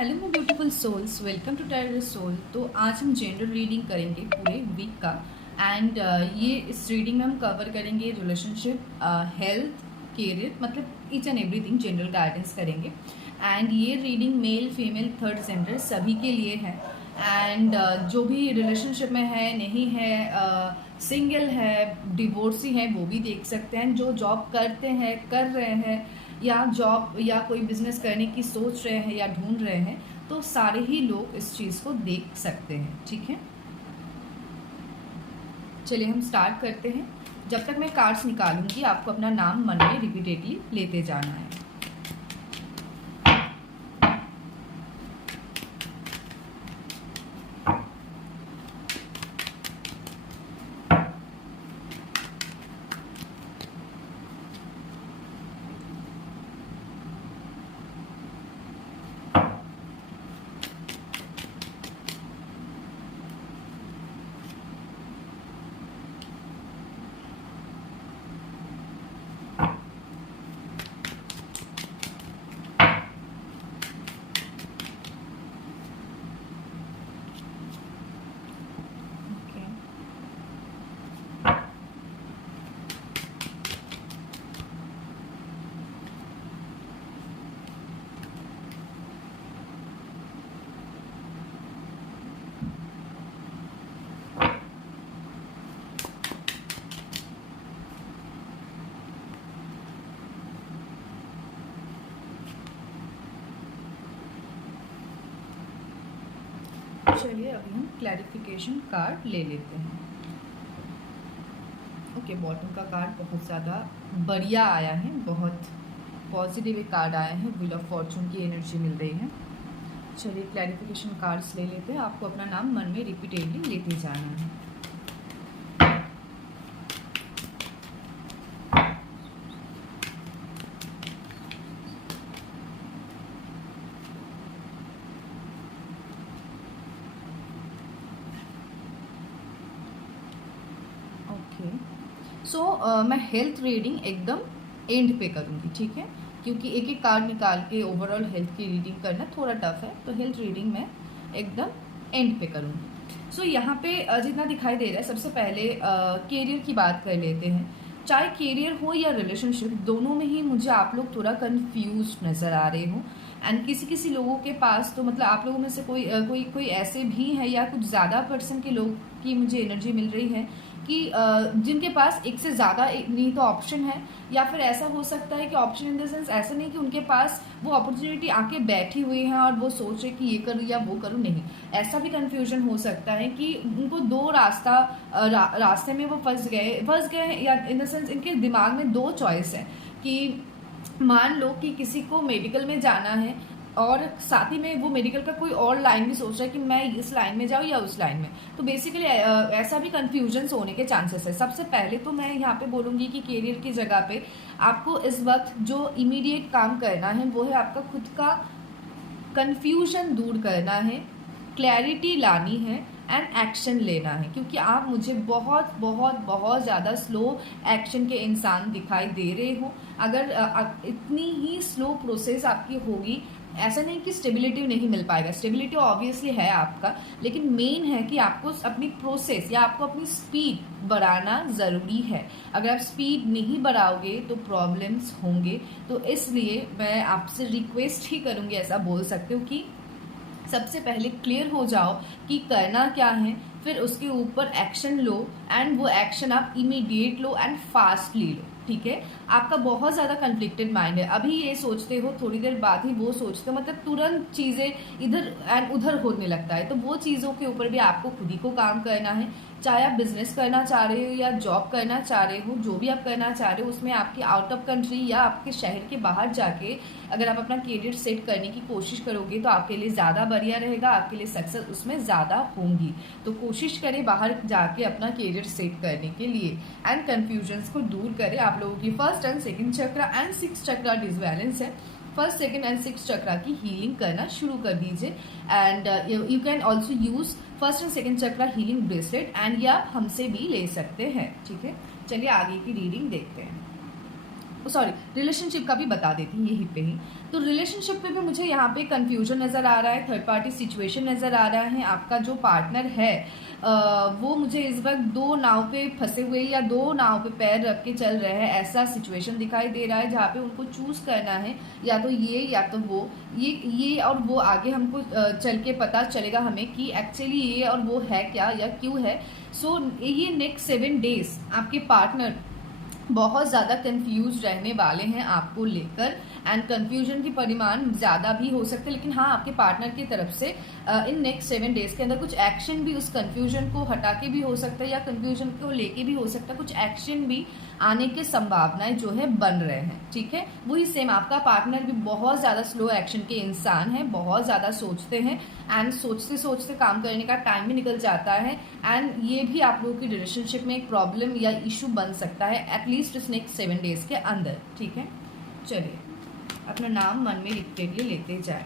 Hello my beautiful souls, welcome to terror soul. तो आज हम जनरल रीडिंग करेंगे पूरे वीक का। एंड ये इस रीडिंग में हम कवर करेंगे रिलेशनशिप, हेल्थ, करियर, मतलब each and everything general guidance करेंगे। एंड ये reading male female third gender सभी के लिए है। एंड जो भी रिलेशनशिप में है, नहीं है, सिंगल है, डिवोर्सी है, वो भी देख सकते हैं। जो जॉब करते हैं, कर रहे हैं, या जॉब या कोई बिजनेस करने की सोच रहे हैं या ढूंढ रहे हैं, तो सारे ही लोग इस चीज़ को देख सकते हैं। ठीक है, चलिए हम स्टार्ट करते हैं। जब तक मैं कार्ड्स निकालूंगी, आपको अपना नाम मन में रिपीटेडली लेते जाना है। चलिए अभी हम क्लैरिफिकेशन कार्ड ले लेते हैं। ओके, बॉटम का कार्ड बहुत ज़्यादा बढ़िया आया है, बहुत पॉजिटिव एक कार्ड आया है। व्हील ऑफ फॉर्चून की एनर्जी मिल रही है। चलिए क्लैरिफिकेशन कार्ड्स ले लेते हैं। आपको अपना नाम मन में रिपीटेडली लेते जाना है। सो मैं हेल्थ रीडिंग एकदम एंड पे करूँगी, ठीक है, क्योंकि एक एक कार्ड निकाल के ओवरऑल हेल्थ की रीडिंग करना थोड़ा टफ है। तो हेल्थ रीडिंग मैं एकदम एंड पे करूँगी। सो यहाँ पे जितना दिखाई दे रहा है, सबसे पहले कैरियर की बात कर लेते हैं। चाहे कैरियर हो या रिलेशनशिप, दोनों में ही मुझे आप लोग थोड़ा कंफ्यूज नज़र आ रहे हो। एंड किसी किसी लोगों के पास तो मतलब आप लोगों में से कोई ऐसे भी है, या कुछ ज़्यादा पर्सन के लोग की मुझे एनर्जी मिल रही है कि जिनके पास एक से ज़्यादा नहीं तो ऑप्शन है, या फिर ऐसा हो सकता है कि ऑप्शन इन द सेंस ऐसा नहीं कि उनके पास वो अपॉर्चुनिटी आके बैठी हुई है और वो सोच रहे कि ये करूँ या वो करूँ। नहीं, ऐसा भी कंफ्यूजन हो सकता है कि उनको दो रास्ते में वो फंस गए, या इन द सेंस इनके दिमाग में दो चॉइस है कि मान लो कि किसी को मेडिकल में जाना है और साथ ही में वो मेडिकल का कोई और लाइन भी सोच रहा है कि मैं इस लाइन में जाऊँ या उस लाइन में। तो बेसिकली ऐसा भी कन्फ्यूजन होने के चांसेस है। सबसे पहले तो मैं यहाँ पे बोलूँगी कि करियर की जगह पे आपको इस वक्त जो इमीडिएट काम करना है वो है आपका खुद का कन्फ्यूजन दूर करना है, क्लैरिटी लानी है एंड एक्शन लेना है। क्योंकि आप मुझे बहुत बहुत बहुत ज़्यादा स्लो एक्शन के इंसान दिखाई दे रहे हो। अगर इतनी ही स्लो प्रोसेस आपकी होगी, ऐसा नहीं कि स्टेबिलिटी नहीं मिल पाएगा, स्टेबिलिटी ऑब्वियसली है आपका, लेकिन मेन है कि आपको अपनी प्रोसेस या आपको अपनी स्पीड बढ़ाना ज़रूरी है। अगर आप स्पीड नहीं बढ़ाओगे तो प्रॉब्लम्स होंगे। तो इसलिए मैं आपसे रिक्वेस्ट ही करूँगी, ऐसा बोल सकते हो कि सबसे पहले क्लियर हो जाओ कि करना क्या है, फिर उसके ऊपर एक्शन लो एंड वो एक्शन आप इमीडिएट लो एंड फास्टली लो। ठीक है, आपका बहुत ज़्यादा कन्फ्लिक्टेड माइंड है, अभी ये सोचते हो, थोड़ी देर बाद ही वो सोचते हो, मतलब तुरंत चीज़ें इधर एंड उधर होने लगता है। तो वो चीज़ों के ऊपर भी आपको खुद ही को काम करना है। चाहे आप बिजनेस करना चाह रहे हो या जॉब करना चाह रहे हो, जो भी आप करना चाह रहे हो उसमें आपकी आउट ऑफ कंट्री या आपके शहर के बाहर जाके अगर आप अपना करियर सेट करने की कोशिश करोगे तो आपके लिए ज़्यादा बढ़िया रहेगा, आपके लिए सक्सेस उसमें ज़्यादा होंगी। तो कोशिश करें बाहर जाके अपना करियर सेट करने के लिए एंड कन्फ्यूजन्स को दूर करें। आप लोगों की first and second chakra and six chakra disbalance है, फर्स्ट सेकंड एंड सिक्स चक्रा की हीलिंग करना शुरू कर दीजिए। And you can also use first and second chakra healing bracelet and या हमसे भी ले सकते हैं। ठीक है, चलिए आगे की रीडिंग देखते हैं। सॉरी, रिलेशनशिप का भी बता देती हूँ यहीं पे ही। तो रिलेशनशिप पे भी मुझे यहाँ पे कंफ्यूजन नज़र आ रहा है, थर्ड पार्टी सिचुएशन नज़र आ रहा है। आपका जो पार्टनर है वो मुझे इस वक्त दो नाव पे फंसे हुए या दो नाव पे पैर रख के चल रहे हैं, ऐसा सिचुएशन दिखाई दे रहा है, जहाँ पे उनको चूज़ करना है या तो ये या तो वो। ये और वो आगे हमको चल के पता चलेगा हमें कि एक्चुअली ये और वो है क्या या क्यों है। सो ये नेक्स्ट 7 डेज आपके पार्टनर बहुत ज़्यादा कंफ्यूज रहने वाले हैं आपको लेकर, एंड कंफ्यूजन की परिमाण ज़्यादा भी हो सकते हैं, लेकिन हाँ आपके पार्टनर की तरफ से इन नेक्स्ट 7 डेज के अंदर कुछ एक्शन भी उस कंफ्यूजन को हटा के भी हो सकता है या कंफ्यूजन को लेके भी हो सकता है, कुछ एक्शन भी आने की संभावनाएं जो है बन रहे हैं। ठीक है, वही सेम आपका पार्टनर भी बहुत ज़्यादा स्लो एक्शन के इंसान है, बहुत ज़्यादा सोचते हैं एंड सोचते सोचते काम करने का टाइम भी निकल जाता है, एंड ये भी आप लोगों की रिलेशनशिप में एक प्रॉब्लम या इशू बन सकता है एटलीस्ट इस नेक्स्ट 7 डेज के अंदर। ठीक है, चलिए अपना नाम मन में लिखते हुए लेते जाए।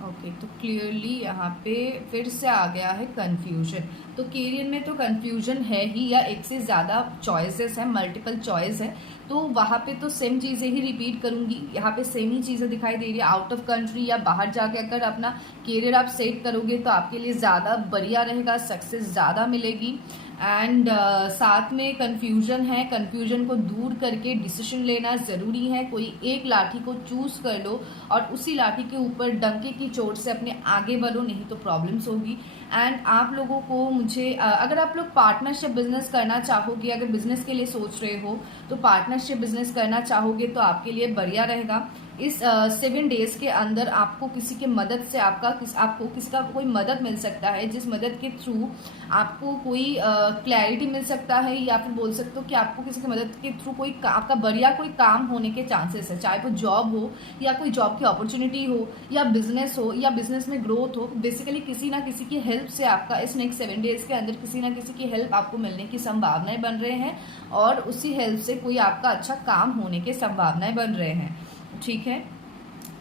ओके, तो क्लियरली यहाँ पे फिर से आ गया है कंफ्यूजन। तो करियर में तो कंफ्यूजन है ही, या एक से ज़्यादा चॉइसेस हैं, मल्टीपल चॉइस है, तो वहाँ पे तो सेम चीज़ें ही रिपीट करूँगी। यहाँ पे सेम ही चीज़ें दिखाई दे रही है। आउट ऑफ कंट्री या बाहर जाके अगर अपना करियर आप सेट करोगे तो आपके लिए ज़्यादा बढ़िया रहेगा, सक्सेस ज़्यादा मिलेगी। एंड साथ में कंफ्यूजन है, कंफ्यूजन को दूर करके डिसीजन लेना ज़रूरी है। कोई एक लाठी को चूज़ कर लो और उसी लाठी के ऊपर डंके की चोट से अपने आगे बढ़ो, नहीं तो प्रॉब्लम्स होगी। एंड आप लोगों को मुझे अगर आप लोग पार्टनरशिप बिजनेस करना चाहोगे, अगर बिजनेस के लिए सोच रहे हो तो पार्टनरशिप बिजनेस करना चाहोगे तो आपके लिए बढ़िया रहेगा। इस 7 डेज के अंदर आपको किसी के मदद से आपको किसी का कोई मदद मिल सकता है, जिस मदद के थ्रू आपको कोई क्लैरिटी मिल सकता है, या फिर बोल सकते हो कि आपको किसी की मदद के थ्रू कोई आपका बढ़िया कोई काम होने के चांसेस है, चाहे वो जॉब हो या कोई जॉब की अपॉर्चुनिटी हो या बिजनेस हो या बिजनेस में ग्रोथ हो। बेसिकली किसी ना किसी की हेल्प से आपका इस नेक्स्ट 7 डेज के अंदर किसी ना किसी की हेल्प आपको मिलने की संभावनाएं बन रहे हैं, और उसी हेल्प से कोई आपका अच्छा काम होने के संभावनाएं बन रहे हैं। ठीक है,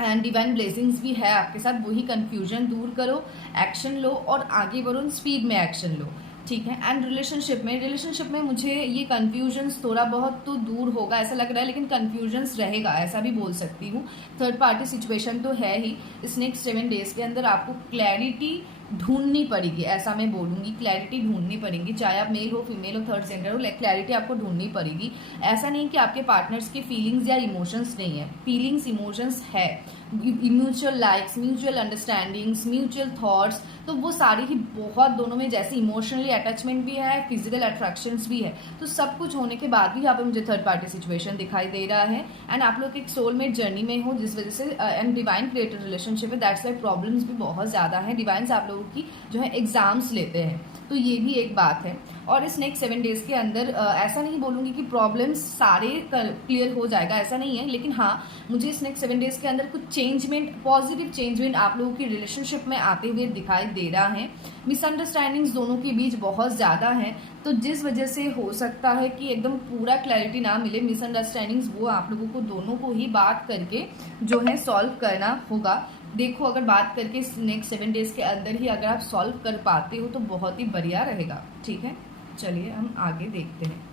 एंड डिवाइन ब्लेसिंग्स भी है आपके साथ। वही कंफ्यूजन दूर करो, एक्शन लो और आगे बढ़ो, स्पीड में एक्शन लो। ठीक है, एंड रिलेशनशिप में मुझे ये कन्फ्यूजन्स थोड़ा बहुत तो दूर होगा ऐसा लग रहा है, लेकिन कन्फ्यूजन्स रहेगा ऐसा भी बोल सकती हूँ। थर्ड पार्टी सिचुएशन तो है ही। इस नेक्स्ट 7 डेज के अंदर आपको क्लैरिटी ढूंढनी पड़ेगी, ऐसा मैं बोलूँगी, क्लैरिटी ढूंढनी पड़ेगी, चाहे आप मेल हो फीमेल हो थर्ड जेंडर हो, क्लैरिटी आपको ढूंढनी पड़ेगी। ऐसा नहीं कि आपके पार्टनर्स की फीलिंग्स या इमोशंस नहीं है, फीलिंग्स इमोशंस है, mutual likes, mutual understandings, mutual thoughts, तो वो सारी ही बहुत दोनों में जैसे इमोशनली अटैचमेंट भी है, फिजिकल अट्रैक्शंस भी है, तो सब कुछ होने के बाद भी यहाँ पे मुझे थर्ड पार्टी सिचुएशन दिखाई दे रहा है। एंड आप लोग एक सोलमेट जर्नी में हो, जिस वजह से एंड डिवाइन क्रिएटेड रिलेशनशिप है, दैट्स वाई प्रॉब्लम्स भी बहुत ज़्यादा हैं। डिवाइंस आप लोगों की जो है एग्जाम्स लेते हैं, तो ये भी एक बात है। और इस नेक्स्ट 7 डेज के अंदर ऐसा नहीं बोलूँगी कि प्रॉब्लम्स सारे क्लियर हो जाएगा, ऐसा नहीं है, लेकिन हाँ मुझे इस नेक्स्ट 7 डेज के अंदर कुछ चेंजमेंट, पॉजिटिव चेंजमेंट आप लोगों की रिलेशनशिप में आते हुए दिखाई दे रहा है। मिसअंडरस्टैंडिंग्स दोनों के बीच बहुत ज़्यादा है, तो जिस वजह से हो सकता है कि एकदम पूरा क्लैरिटी ना मिले, मिसअंडरस्टैंडिंग्स वो आप लोगों को दोनों को ही बात करके जो है सॉल्व करना होगा। देखो अगर बात करके इस नेक्स्ट 7 डेज के अंदर ही अगर आप सॉल्व कर पाते हो तो बहुत ही बढ़िया रहेगा। ठीक है, चलिए हम आगे देखते हैं।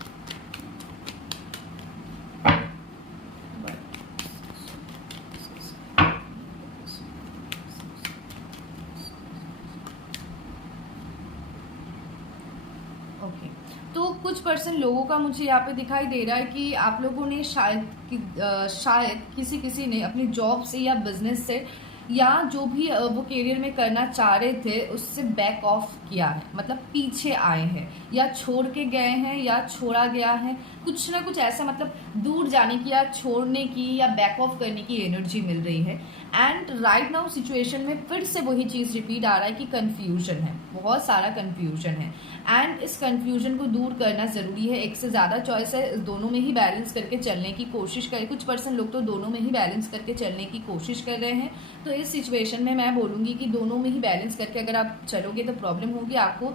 ओके, तो कुछ पर्सन लोगों का मुझे यहाँ पे दिखाई दे रहा है कि आप लोगों ने शायद किसी ने अपनी जॉब से या बिजनेस से या जो भी वो करियर में करना चाह रहे थे उससे बैक ऑफ किया है, मतलब पीछे आए हैं या छोड़ के गए हैं या छोड़ा गया है, कुछ ना कुछ ऐसा, मतलब दूर जाने की या छोड़ने की या बैक ऑफ करने की एनर्जी मिल रही है। एंड राइट नाउ सिचुएशन में फिर से वही चीज़ रिपीट आ रहा है कि कंफ्यूजन है, बहुत सारा कंफ्यूजन है, एंड इस कंफ्यूजन को दूर करना ज़रूरी है। एक से ज़्यादा चॉइस है, दोनों में ही बैलेंस करके चलने की कोशिश करें। कुछ पर्सन लोग तो दोनों में ही बैलेंस करके चलने की कोशिश कर रहे हैं, तो इस सिचुएशन में मैं बोलूँगी कि दोनों में ही बैलेंस करके अगर आप चलोगे तो प्रॉब्लम होगी। आपको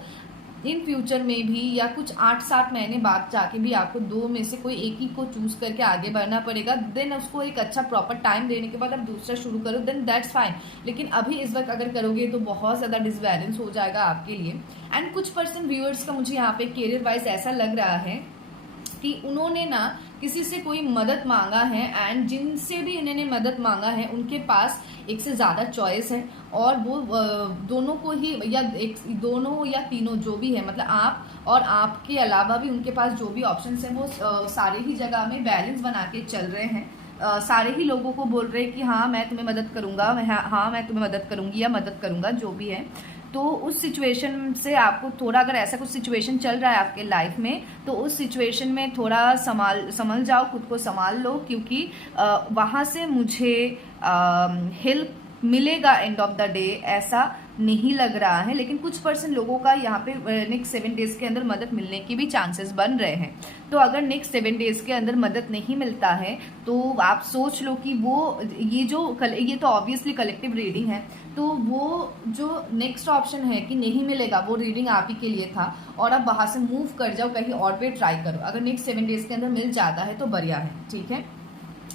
इन फ्यूचर में भी या कुछ 8-7 महीने बाद जाके भी आपको 2 में से कोई एक ही को चूज करके आगे बढ़ना पड़ेगा। देन उसको एक अच्छा प्रॉपर टाइम देने के बाद आप दूसरा शुरू करो, देन दैट्स फाइन। लेकिन अभी इस वक्त अगर करोगे तो बहुत ज़्यादा डिसबैलेंस हो जाएगा आपके लिए। एंड कुछ पर्सन व्यूअर्स का मुझे यहाँ पे करियर वाइज ऐसा लग रहा है कि उन्होंने ना किसी से कोई मदद मांगा है, एंड जिनसे भी इन्होंने मदद मांगा है उनके पास एक से ज़्यादा चॉइस है, और वो दोनों को ही या एक दोनों या तीनों जो भी है, मतलब आप और आपके अलावा भी उनके पास जो भी ऑप्शंस हैं वो सारे ही जगह में बैलेंस बना के चल रहे हैं। सारे ही लोगों को बोल रहे हैं कि हाँ मैं तुम्हें मदद करूँगा, हाँ मैं तुम्हें मदद करूँगी या मदद करूँगा, जो भी है। तो उस सिचुएशन से आपको थोड़ा, अगर ऐसा कुछ सिचुएशन चल रहा है आपके लाइफ में, तो उस सिचुएशन में थोड़ा संभल जाओ, खुद को संभाल लो, क्योंकि वहाँ से मुझे हेल्प मिलेगा एंड ऑफ द डे ऐसा नहीं लग रहा है। लेकिन कुछ पर्सन लोगों का यहाँ पे नेक्स्ट 7 डेज के अंदर मदद मिलने की भी चांसेस बन रहे हैं। तो अगर नेक्स्ट 7 डेज के अंदर मदद नहीं मिलता है तो आप सोच लो कि वो ये तो ऑब्वियसली कलेक्टिव रीडिंग है, तो वो जो नेक्स्ट ऑप्शन है कि नहीं मिलेगा, वो रीडिंग आप ही के लिए था, और अब वहाँ से मूव कर जाओ, कहीं और पे ट्राई करो। अगर नेक्स्ट 7 डेज के अंदर मिल जाता है तो बढ़िया है, ठीक है।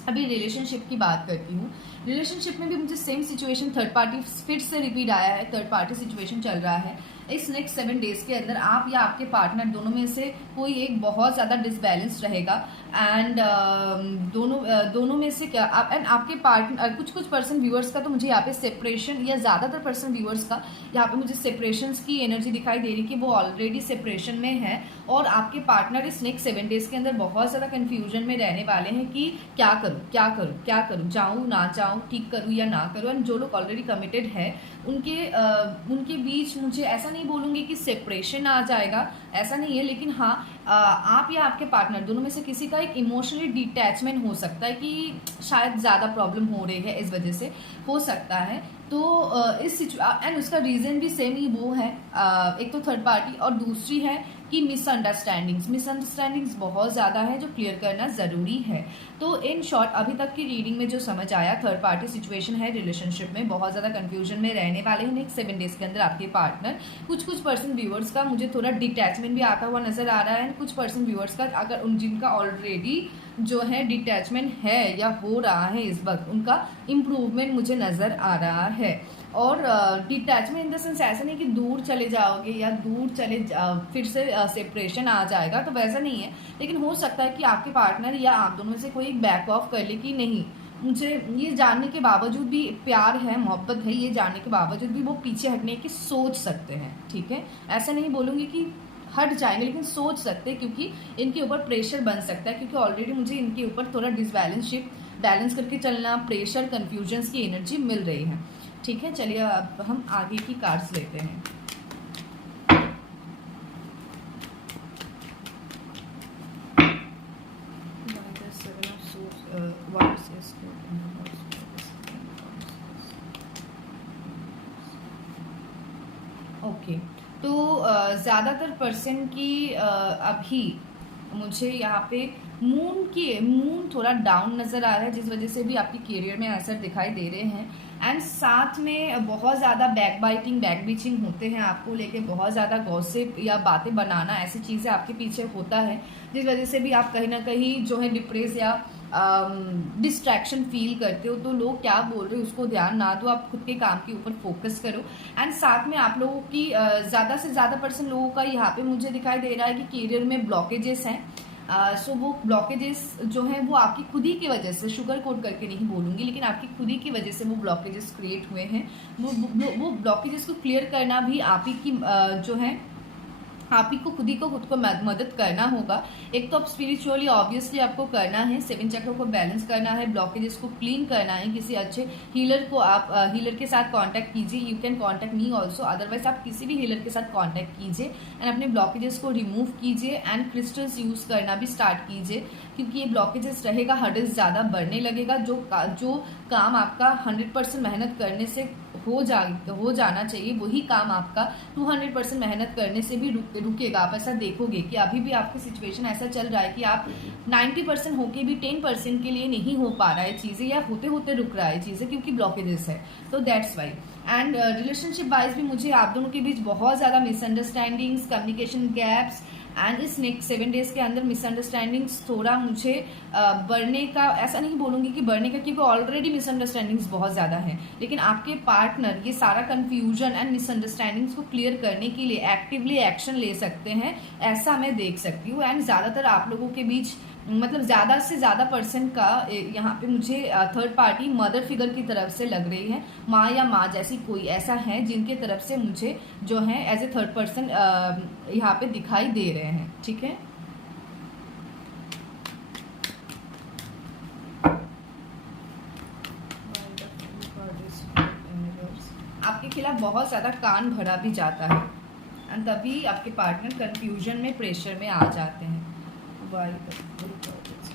अभी रिलेशनशिप की बात करती हूँ। रिलेशनशिप में भी मुझे सेम सिचुएशन, थर्ड पार्टी फिर से रिपीट आया है, थर्ड पार्टी सिचुएशन चल रहा है। इस नेक्स्ट 7 डेज के अंदर आप या आपके पार्टनर दोनों में से कोई एक बहुत ज़्यादा डिसबैलेंस रहेगा, एंड दोनों में से क्या आप एंड आपके पार्टनर, कुछ पर्सन व्यूअर्स का तो मुझे यहाँ पे सेपरेशन, या ज़्यादातर पर्सन व्यूअर्स का यहाँ पे मुझे सेपरेशंस की एनर्जी दिखाई दे रही कि वो ऑलरेडी सेपरेशन में है, और आपके पार्टनर इस नेक्स्ट 7 डेज के अंदर बहुत ज़्यादा कन्फ्यूजन में रहने वाले हैं कि क्या करूँ, जाऊँ ना जाऊँ, ठीक करूँ या ना करूँ। एंड जो लोग ऑलरेडी कमिटेड है उनके बीच मुझे ऐसा नहीं बोलूँगी कि सेपरेशन आ जाएगा, ऐसा नहीं है, लेकिन हाँ आप या आपके पार्टनर दोनों में से किसी का एक इमोशनली डिटैचमेंट हो सकता है कि शायद ज़्यादा प्रॉब्लम हो रही है, इस वजह से हो सकता है। तो इस एंड उसका रीज़न भी सेम ही वो है, एक तो थर्ड पार्टी, और दूसरी है कि मिसअंडरस्टैंडिंग्स बहुत ज़्यादा है जो क्लियर करना ज़रूरी है। तो इन शॉर्ट अभी तक की रीडिंग में जो समझ आया, थर्ड पार्टी सिचुएशन है, रिलेशनशिप में बहुत ज़्यादा कंफ्यूजन में रहने वाले हैं नेक्स्ट 7 डेज के अंदर आपके पार्टनर। कुछ पर्सन व्यूअर्स का मुझे थोड़ा डिटैचमेंट भी आता हुआ नज़र आ रहा है, कुछ पर्सन व्यूअर्स का अगर जिनका ऑलरेडी जो है डिटैचमेंट है या हो रहा है इस वक्त, उनका इम्प्रूवमेंट मुझे नज़र आ रहा है। और डिटैचमेंट इन द सेंस ऐसा नहीं कि दूर चले जाओगे या फिर से सेपरेशन आ जाएगा, तो वैसा नहीं है। लेकिन हो सकता है कि आपके पार्टनर या आप दोनों में से कोई एक बैक ऑफ कर ले कि नहीं, मुझे ये जानने के बावजूद भी प्यार है, मोहब्बत है, ये जानने के बावजूद भी वो पीछे हटने की सोच सकते हैं, ठीक है। ऐसा नहीं बोलूँगी कि हट जाएंगे, लेकिन सोच सकते हैं, क्योंकि इनके ऊपर प्रेशर बन सकता है, क्योंकि ऑलरेडी मुझे इनके ऊपर थोड़ा बैलेंस करके चलना, प्रेशर, कन्फ्यूजन्स की एनर्जी मिल रही है, ठीक है। चलिए अब हम आगे की कार्ड्स लेते हैं। ओके, तो ज़्यादातर पर्सन की अभी मुझे यहाँ पे मून थोड़ा डाउन नज़र आ रहा है, जिस वजह से भी आपकी करियर में असर दिखाई दे रहे हैं। एंड साथ में बहुत ज़्यादा बैकबीचिंग होते हैं, आपको लेके बहुत ज़्यादा गॉसिप या बातें बनाना, ऐसी चीज़ें आपके पीछे होता है, जिस वजह से भी आप कहीं ना कहीं जो है डिप्रेस या डिस्ट्रैक्शन फील करते हो। तो लोग क्या बोल रहे हो उसको ध्यान ना दो, आप खुद के काम के ऊपर फोकस करो। एंड साथ में आप लोगों की ज़्यादा से ज़्यादा पर्सन लोगों का यहाँ पे मुझे दिखाई दे रहा है कि करियर में ब्लॉकेजेस हैं। सो वो ब्लॉकेजेस जो हैं वो आपकी खुद ही की वजह से, शुगर कोट करके नहीं बोलूँगी, लेकिन आपकी खुद ही की वजह से वो ब्लॉकेजेस क्रिएट हुए हैं। वो ब्लॉकेजेस को क्लियर करना भी आप ही की जो है, आप ही को खुद को मदद करना होगा। एक तो आप स्पिरिचुअली ऑब्वियसली आपको करना है, 7 चक्रों को बैलेंस करना है, ब्लॉकेजेस को क्लीन करना है। किसी अच्छे हीलर को आप हीलर के साथ कांटेक्ट कीजिए, you can contact me also, otherwise आप किसी भी हीलर के साथ कांटेक्ट कीजिए एंड अपने ब्लॉकेजेस को रिमूव कीजिए एंड क्रिस्टल्स यूज़ करना भी स्टार्ट कीजिए, क्योंकि ये ब्लॉकेजेस रहेगा, हर्डल्स ज़्यादा बढ़ने लगेगा। जो काम आपका 100% मेहनत करने से हो जाना चाहिए, वही काम आपका 200% मेहनत करने से भी रुकेगा। आप ऐसा देखोगे कि अभी भी आपकी सिचुएशन ऐसा चल रहा है कि आप 90% होके भी 10% के लिए नहीं हो पा रहा है चीज़ें, या होते होते रुक रहा है चीज़ें क्योंकि ब्लॉकेजेस है। तो that's why. And relationship wise भी मुझे आप दोनों के बीच बहुत ज़्यादा मिसअंडरस्टैंडिंग्स, कम्युनिकेशन गैप्स एंड इस नेक्स्ट 7 डेज के अंदर मिसअंडरस्टैंडिंग्स थोड़ा मुझे बढ़ने का, ऐसा नहीं बोलूँगी कि बढ़ने का, क्योंकि ऑलरेडी मिसअंडरस्टैंडिंग्स बहुत ज़्यादा है, लेकिन आपके पार्टनर ये सारा कन्फ्यूजन एंड मिसअंडरस्टैंडिंग्स को क्लियर करने के लिए एक्टिवली एक्शन ले सकते हैं, ऐसा मैं देख सकती हूँ। एंड ज़्यादातर आप लोगों के बीच मतलब ज़्यादा से ज़्यादा परसेंट का यहाँ पे मुझे थर्ड पार्टी मदर फिगर की तरफ से लग रही है। माँ या माँ जैसी कोई ऐसा है जिनके तरफ से मुझे जो है एज ए थर्ड पर्सन यहाँ पे दिखाई दे रहे हैं। ठीक है, आपके खिलाफ बहुत ज़्यादा कान भरा भी जाता है एंड तभी आपके पार्टनर कंफ्यूजन में, प्रेशर में आ जाते हैं। Why the full projects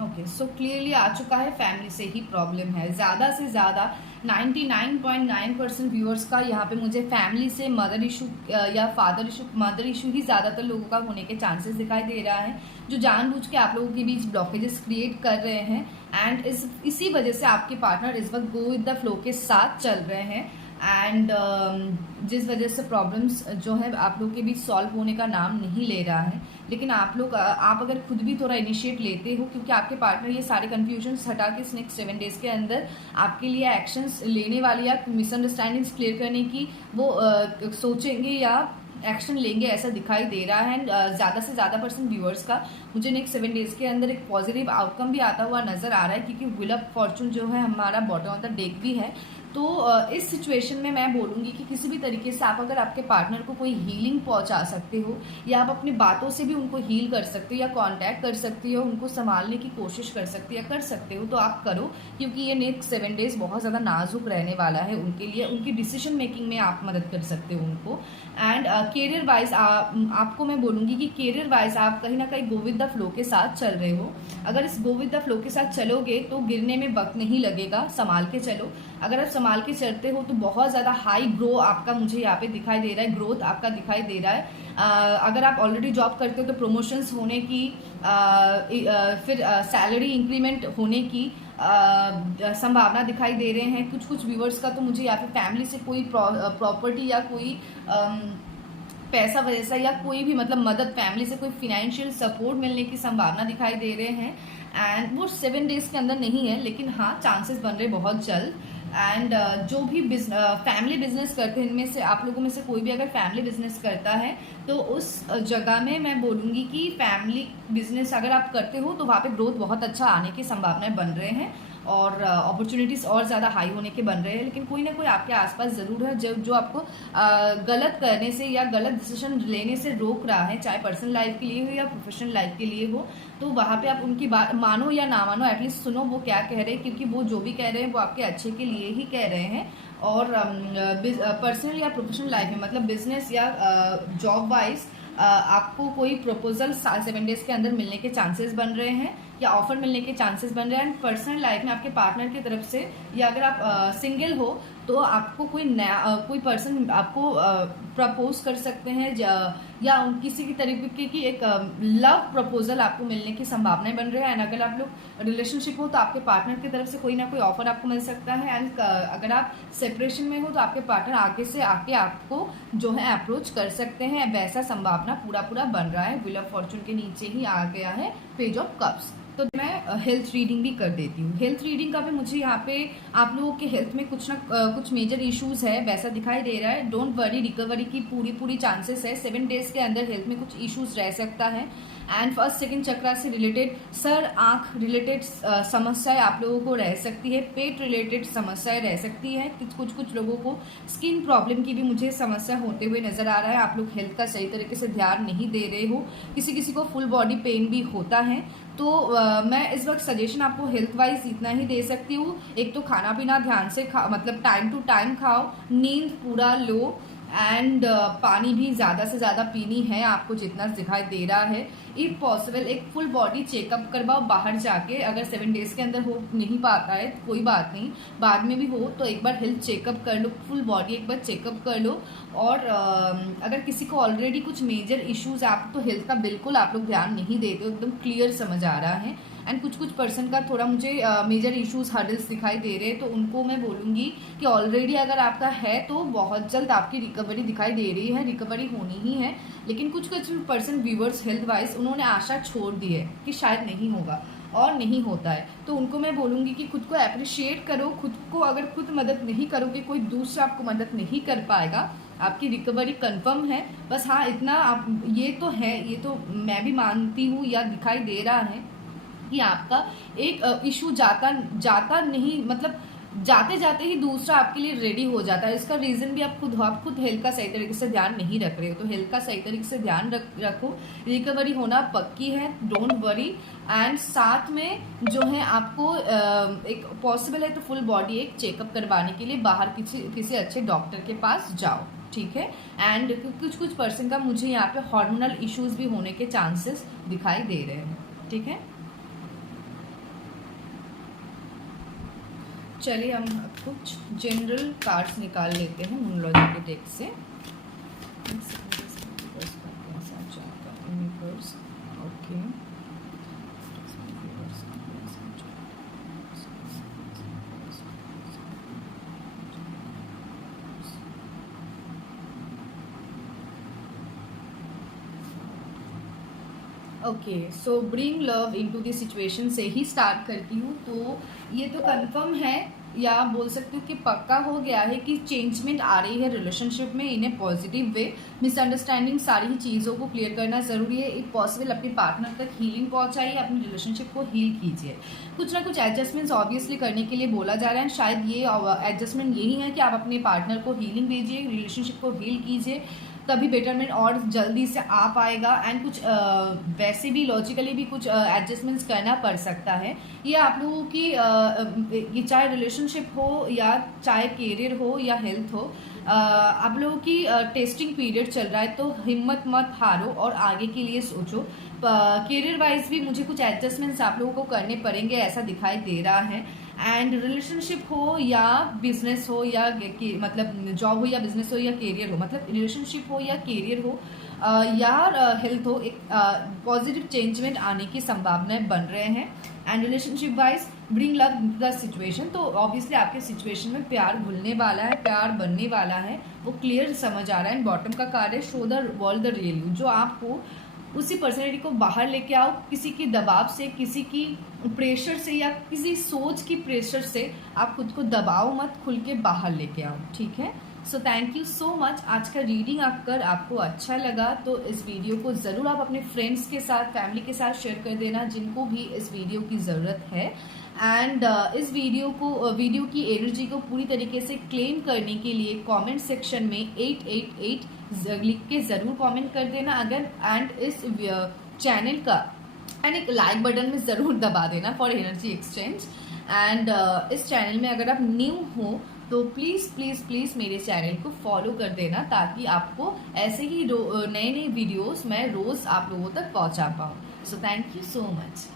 okay, so clearly आ चुका है, फैमिली से ही प्रॉब्लम है। ज़्यादा से ज़्यादा 99.9% व्यूअर्स का यहाँ पे मुझे फैमिली से मदर इशू या मदर इशू ही ज़्यादातर लोगों का होने के चांसेस दिखाई दे रहा है, जो जानबूझ के आप लोगों के बीच ब्लॉकेजेस क्रिएट कर रहे हैं। एंड इसी वजह से आपके पार्टनर इस वक्त गो विद द फ्लो के साथ चल रहे हैं। एंड जिस वजह से प्रॉब्लम्स जो है आप लोग के बीच सॉल्व होने का नाम नहीं ले रहा है, लेकिन आप अगर खुद भी थोड़ा इनिशिएट लेते हो, क्योंकि आपके पार्टनर ये सारे कन्फ्यूजन्स हटा के इस नेक्स्ट 7 डेज के अंदर आपके लिए एक्शंस लेने वाले या मिसअंडरस्टैंडिंग्स क्लियर करने की वो सोचेंगे या एक्शन लेंगे, ऐसा दिखाई दे रहा है। ज़्यादा से ज़्यादा परसेंट व्यूअर्स का मुझे नेक्स्ट 7 डेज के अंदर एक पॉजिटिव आउटकम भी आता हुआ नजर आ रहा है, क्योंकि व्हील ऑफ फॉर्चून जो है हमारा बॉटम ऑफ द डेक भी है। तो इस सिचुएशन में मैं बोलूँगी कि किसी भी तरीके से आप अगर आपके पार्टनर को कोई हीलिंग पहुंचा सकते हो, या आप अपनी बातों से भी उनको हील कर सकते हो, या कांटेक्ट कर सकते हो, उनको संभालने की कोशिश कर सकते हो, तो आप करो, क्योंकि ये नेक्स्ट 7 डेज बहुत ज़्यादा नाजुक रहने वाला है उनके लिए। उनकी डिसीजन मेकिंग में आप मदद कर सकते हो उनको। एंड कैरियर वाइज आपको मैं बोलूँगी कि कैरियर वाइज आप कहीं ना कहीं गो विद द फ्लो के साथ चल रहे हो। अगर इस गो विद द फ्लो के साथ चलोगे तो गिरने में वक्त नहीं लगेगा, संभाल के चलो। अगर आप संभाल के चलते हो तो बहुत ज़्यादा हाई ग्रो आपका मुझे यहाँ पे दिखाई दे रहा है, ग्रोथ आपका दिखाई दे रहा है। अगर आप ऑलरेडी जॉब करते हो तो प्रमोशंस होने की, फिर सैलरी इंक्रीमेंट होने की संभावना दिखाई दे रहे हैं। कुछ व्यूअर्स का तो मुझे यहाँ पे फैमिली से कोई प्रॉपर्टी या कोई पैसा वैसा या कोई भी मतलब मदद, फैमिली से कोई फिनेंशियल सपोर्ट मिलने की संभावना दिखाई दे रहे हैं। एंड वो 7 डेज के अंदर नहीं है, लेकिन हाँ चांसेस बन रहे बहुत जल्द। एंड जो भी फैमिली बिजनेस करते हैं, इनमें से आप लोगों में से कोई भी अगर फैमिली बिजनेस करता है तो उस जगह में मैं बोलूँगी कि फैमिली बिजनेस अगर आप करते हो तो वहाँ पे ग्रोथ बहुत अच्छा आने की संभावनाएं बन रहे हैं और अपॉर्चुनिटीज़ और ज़्यादा हाई होने के बन रहे हैं। लेकिन कोई ना कोई आपके आसपास ज़रूर है जो आपको गलत करने से या गलत डिसीजन लेने से रोक रहा है, चाहे पर्सनल लाइफ के लिए हो या प्रोफेशनल लाइफ के लिए हो। तो वहाँ पे आप उनकी बात मानो या ना मानो, एटलीस्ट सुनो वो क्या कह रहे हैं, क्योंकि वो जो भी कह रहे हैं वो आपके अच्छे के लिए ही कह रहे हैं। और पर्सनल या प्रोफेशनल लाइफ में मतलब बिजनेस या जॉब वाइज आपको कोई प्रपोजल 7 डेज के अंदर मिलने के चांसेस बन रहे हैं या ऑफर मिलने के चांसेस बन रहे हैं। एंड पर्सनल लाइफ में आपके पार्टनर की तरफ से या अगर आप सिंगल हो तो आपको कोई पर्सन आपको प्रपोज कर सकते हैं या किसी की तरीके की एक लव प्रपोजल आपको मिलने की संभावनाएं बन रही है। एंड अगर आप लोग रिलेशनशिप हो तो आपके पार्टनर की तरफ से कोई ना कोई ऑफर आपको मिल सकता है। एंड अगर आप सेपरेशन में हो तो आपके पार्टनर आगे से आके आपको जो है अप्रोच कर सकते हैं, वैसा संभावना पूरा बन रहा है। व्हील ऑफ फॉर्चून के नीचे ही आ गया है पेज ऑफ कप्स। तो मैं हेल्थ रीडिंग भी कर देती हूँ। हेल्थ रीडिंग का भी मुझे यहाँ पे आप लोगों के हेल्थ में कुछ मेजर इश्यूज है वैसा दिखाई दे रहा है। डोंट वरी, रिकवरी की पूरी चांसेस है। 7 डेज के अंदर हेल्थ में कुछ इश्यूज रह सकता है। एंड फर्स्ट सेकंड चक्रा से रिलेटेड सर आंख रिलेटेड समस्याएं आप लोगों को रह सकती है, पेट रिलेटेड समस्याएं रह सकती है, कुछ लोगों को स्किन प्रॉब्लम की भी मुझे समस्या होते हुए नजर आ रहा है। आप लोग हेल्थ का सही तरीके से ध्यान नहीं दे रहे हो, किसी को फुल बॉडी पेन भी होता है। तो मैं इस वक्त सजेशन आपको हेल्थ वाइज इतना ही दे सकती हूँ, एक तो खाना पीना ध्यान से मतलब टाइम टू टाइम खाओ, नींद पूरा लो, एंड पानी भी ज़्यादा से ज़्यादा पीनी है आपको जितना दिखाई दे रहा है। इफ पॉसिबल एक फुल बॉडी चेकअप करवाओ बाहर जाके, अगर 7 डेज के अंदर हो नहीं पाता है तो कोई बात नहीं, बाद में भी हो तो एक बार हेल्थ चेकअप कर लो, फुल बॉडी एक बार चेकअप कर लो। और अगर किसी को ऑलरेडी कुछ मेजर इश्यूज आप तो हेल्थ का बिल्कुल आप लोग ध्यान नहीं देते हो, एकदम क्लियर समझ आ रहा है। एंड कुछ पर्सन का थोड़ा मुझे मेजर इश्यूज हर्डल्स दिखाई दे रहे हैं, तो उनको मैं बोलूँगी कि ऑलरेडी अगर आपका है तो बहुत जल्द आपकी रिकवरी दिखाई दे रही है, रिकवरी होनी ही है। लेकिन कुछ पर्सन व्यूअर्स हेल्थ वाइज उन्होंने आशा छोड़ दी है कि शायद नहीं होगा और नहीं होता है, तो उनको मैं बोलूँगी कि खुद को अप्रिशिएट करो, खुद को अगर खुद मदद नहीं करोगे कोई दूसरा आपको मदद नहीं कर पाएगा, आपकी रिकवरी कंफर्म है। बस हाँ इतना आप ये तो है, ये तो मैं भी मानती हूँ या दिखाई दे रहा है कि आपका एक इशू जाता नहीं, मतलब जाते जाते ही दूसरा आपके लिए रेडी हो जाता है। इसका रीजन भी आप खुद हेल्थ का सही तरीके से ध्यान नहीं रख रहे हो, तो हेल्थ का सही तरीके से ध्यान रखो, रिकवरी होना पक्की है, डोंट वरी। एंड साथ में जो है आपको एक पॉसिबल है तो फुल बॉडी एक चेकअप करवाने के लिए बाहर किसी अच्छे डॉक्टर के पास जाओ, ठीक है। एंड कुछ पर्सन का मुझे यहाँ पे हार्मोनल इश्यूज भी होने के चांसेस दिखाई दे रहे हैं, ठीक है। चलिए हम कुछ जनरल कार्ड्स निकाल लेते हैं न्यूमरोलॉजी के टेक्स्ट से। Okay, okay so bring love into the situation से ही स्टार्ट करती हूँ। तो ये तो कंफर्म है या बोल सकती हूँ कि पक्का हो गया है कि चेंजमेंट आ रही है रिलेशनशिप में इन ए पॉजिटिव वे। मिसअंडरस्टैंडिंग सारी ही चीज़ों को क्लियर करना ज़रूरी है। इफ पॉसिबल अपने पार्टनर तक हीलिंग पहुंचाइए, अपनी रिलेशनशिप को हील कीजिए। कुछ ना कुछ एडजस्टमेंट्स ऑब्वियसली करने के लिए बोला जा रहा है, शायद ये एडजस्टमेंट यही है कि आप अपने पार्टनर को हीलिंग दीजिए, रिलेशनशिप को हील कीजिए, तभी बेटरमेंट और जल्दी से आ पाएगा। एंड कुछ वैसे भी लॉजिकली भी कुछ एडजस्टमेंट्स करना पड़ सकता है। ये आप लोगों की ये चाहे रिलेशनशिप हो या चाहे कैरियर हो या हेल्थ हो, आप लोगों की टेस्टिंग पीरियड चल रहा है, तो हिम्मत मत हारो और आगे के लिए सोचो। कैरियर वाइज भी मुझे कुछ एडजस्टमेंट्स आप लोगों को करने पड़ेंगे ऐसा दिखाई दे रहा है। एंड रिलेशनशिप हो या बिजनेस हो या मतलब जॉब हो या बिजनेस हो या कैरियर हो, मतलब रिलेशनशिप हो या कैरियर हो या हेल्थ हो, एक पॉजिटिव चेंजमेंट आने की संभावनाएं बन रहे हैं। And relationship wise bring love the situation, तो ऑब्वियसली आपके सिचुएशन में प्यार घुलने वाला है, प्यार बनने वाला है, वो क्लियर समझ आ रहा है। बॉटम का कार्ड है show the world the real you, जो आपको उसी पर्सनैलिटी को बाहर लेके आओ, किसी की दबाव से, किसी की प्रेशर से या किसी सोच की प्रेशर से आप खुद को दबाओ मत, खुल के बाहर लेके आओ, ठीक है। So thank you so much. आज का रीडिंग अगर आपको अच्छा लगा तो इस वीडियो को ज़रूर आप अपने फ्रेंड्स के साथ, फैमिली के साथ शेयर कर देना जिनको भी इस वीडियो की ज़रूरत है। एंड इस वीडियो की एनर्जी को पूरी तरीके से क्लेम करने के लिए कमेंट सेक्शन में 888 लिख के ज़रूर कमेंट कर देना अगर, एंड इस चैनल का एंड एक लाइक बटन में ज़रूर दबा देना फॉर एनर्जी एक्सचेंज। एंड इस चैनल में अगर आप न्यू हो तो प्लीज़ प्लीज़ प्लीज़ मेरे चैनल को फॉलो कर देना ताकि आपको ऐसे ही नए नए वीडियोस मैं रोज़ आप लोगों तक पहुंचा पाऊँ। So thank you so much.